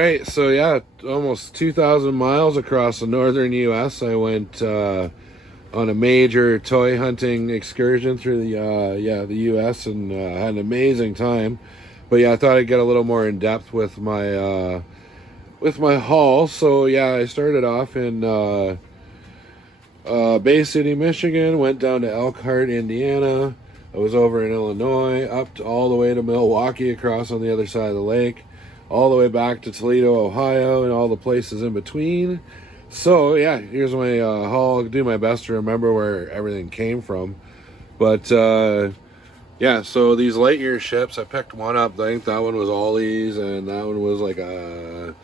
right, so yeah, almost 2,000 miles across the northern U.S. I went on a major toy hunting excursion through the U.S. and had an amazing time. But yeah, I thought I'd get a little more in depth with my haul. So yeah, I started off in Bay City, Michigan, went down to Elkhart, Indiana. I was over in Illinois, all the way to Milwaukee, across on the other side of the lake, all the way back to Toledo, Ohio, and all the places in between. So yeah, here's my haul. I'll do my best to remember where everything came from. But yeah, so these Lightyear ships, I picked one up. I think that one was Ollie's, and that one was like a,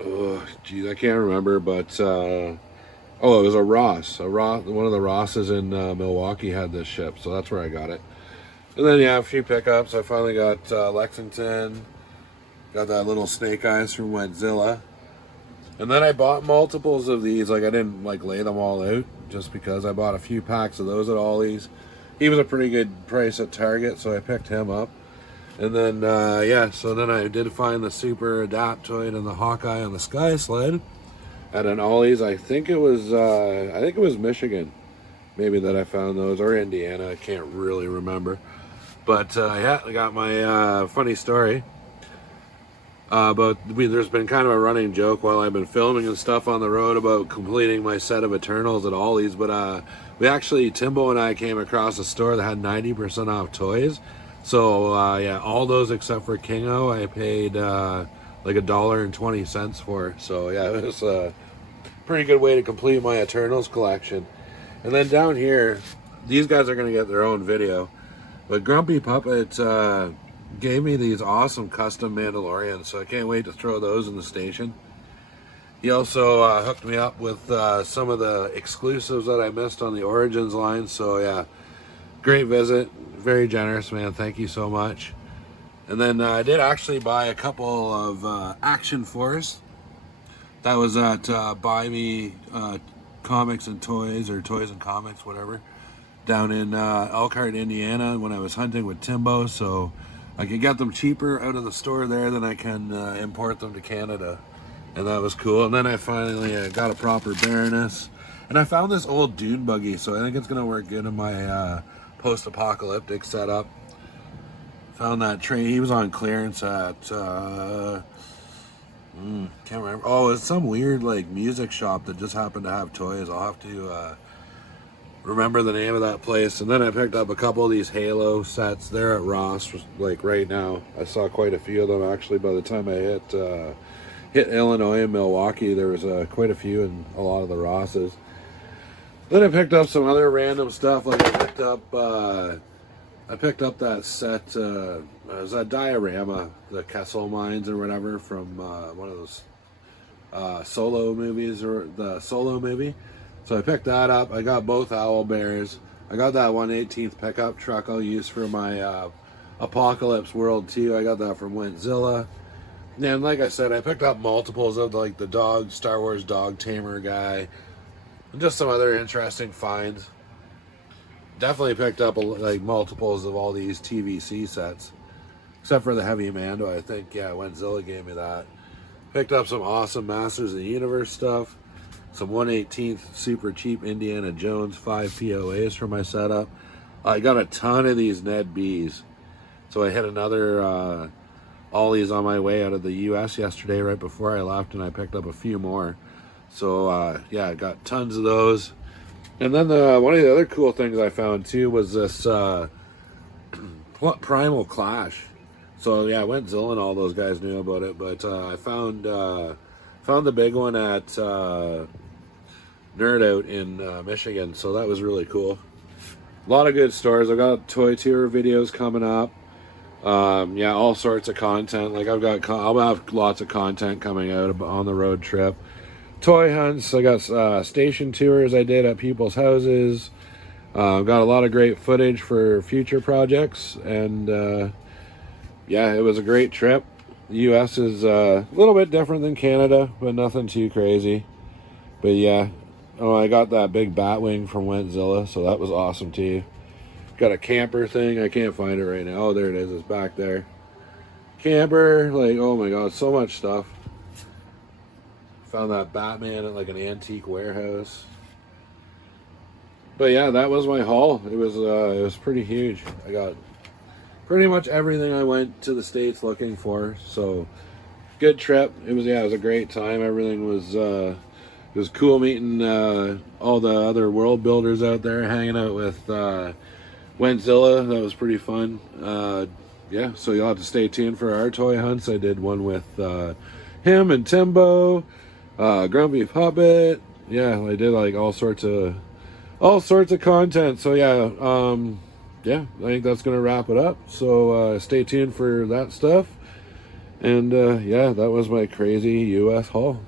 oh, geez, I can't remember, but oh, it was a Ross. One of the Rosses in Milwaukee had this ship, so that's where I got it. And then yeah, a few pickups. I finally got Lexington. Got that little Snake Eyes from Wedzilla. And then I bought multiples of these. Like, I didn't like lay them all out just because I bought a few packs of those at Ollie's. He was a pretty good price at Target, so I picked him up. And then yeah, so then I did find the Super Adaptoid and the Hawkeye on the Sky Sled at an Ollie's. I think it was Michigan, maybe, that I found those, or Indiana. I can't really remember. But yeah, I got my funny story. But there's been kind of a running joke while I've been filming and stuff on the road about completing my set of Eternals at Ollie's. But we actually, Timbo and I came across a store that had 90% off toys. So yeah, all those except for Kingo, I paid like $1.20 for. So yeah, it was a pretty good way to complete my Eternals collection. And then down here, these guys are going to get their own video. But Grumpy Puppet gave me these awesome custom Mandalorians, so I can't wait to throw those in the station. He also hooked me up with some of the exclusives that I missed on the Origins line. So yeah, great visit, very generous, man. Thank you so much. And then I did actually buy a couple of Action Force. That was at Buy Me Comics and Toys, or Toys and Comics, whatever, down in Elkhart, Indiana, when I was hunting with Timbo. So I could get them cheaper out of the store there than I can import them to Canada. And that was cool. And then I finally got a proper Baroness. And I found this old dune buggy, so I think it's going to work good in my post-apocalyptic setup. Found that train. He was on clearance at, can't remember. Oh, it's some weird like music shop that just happened to have toys. I'll have to remember the name of that place. And then I picked up a couple of these Halo sets there at Ross, like right now. I saw quite a few of them actually. By the time I hit Illinois and Milwaukee, there was quite a few in a lot of the Rosses. Then I picked up some other random stuff. Like I picked up that set. It was that diorama, the Kessel Mines or whatever, from one of those Solo movies, or the Solo movie. So I picked that up. I got both owl bears. I got that 1/18th pickup truck I'll use for my Apocalypse World 2. I got that from Wedzilla. And like I said, I picked up multiples of like the dog, Star Wars dog tamer guy, and just some other interesting finds. Definitely picked up like multiples of all these TVC sets, except for the Heavy Mando. I think, yeah, Wenzilla gave me that. Picked up some awesome Masters of the Universe stuff. Some 1/18th super cheap Indiana Jones 5 POAs for my setup. I got a ton of these Ned B's. So I hit another Ollie's on my way out of the US yesterday right before I left, and I picked up a few more. So yeah, I got tons of those. And then one of the other cool things I found too was this Primal Clash. So yeah, Wenzilla and all those guys knew about it, but I found the big one at Nerd Out in Michigan, so that was really cool. A lot of good stores. I've got toy tour videos coming up. Yeah, all sorts of content. Like I'll have lots of content coming out on the road trip. Toy hunts. I got station tours I did at people's houses. I've got a lot of great footage for future projects, and yeah, it was a great trip. The U.S. is a little bit different than Canada, but nothing too crazy. But yeah, oh, I got that big Batwing from Wenzilla, so that was awesome too. Got a camper thing. I can't find it right now. Oh, there it is. It's back there. camper. Like, oh my god, so much stuff. Found that Batman at like an antique warehouse. But yeah, that was my haul. It was pretty huge. I got pretty much everything I went to the States looking for. So good trip. It was a great time. Everything was it was cool meeting all the other world builders out there, hanging out with Wentzilla. That was pretty fun. Yeah, so you'll have to stay tuned for our toy hunts. I did one with him and Timbo, Grumpy Puppet. Yeah, I did like all sorts of content. So yeah, I think that's gonna wrap it up. So stay tuned for that stuff. And yeah, that was my crazy US haul.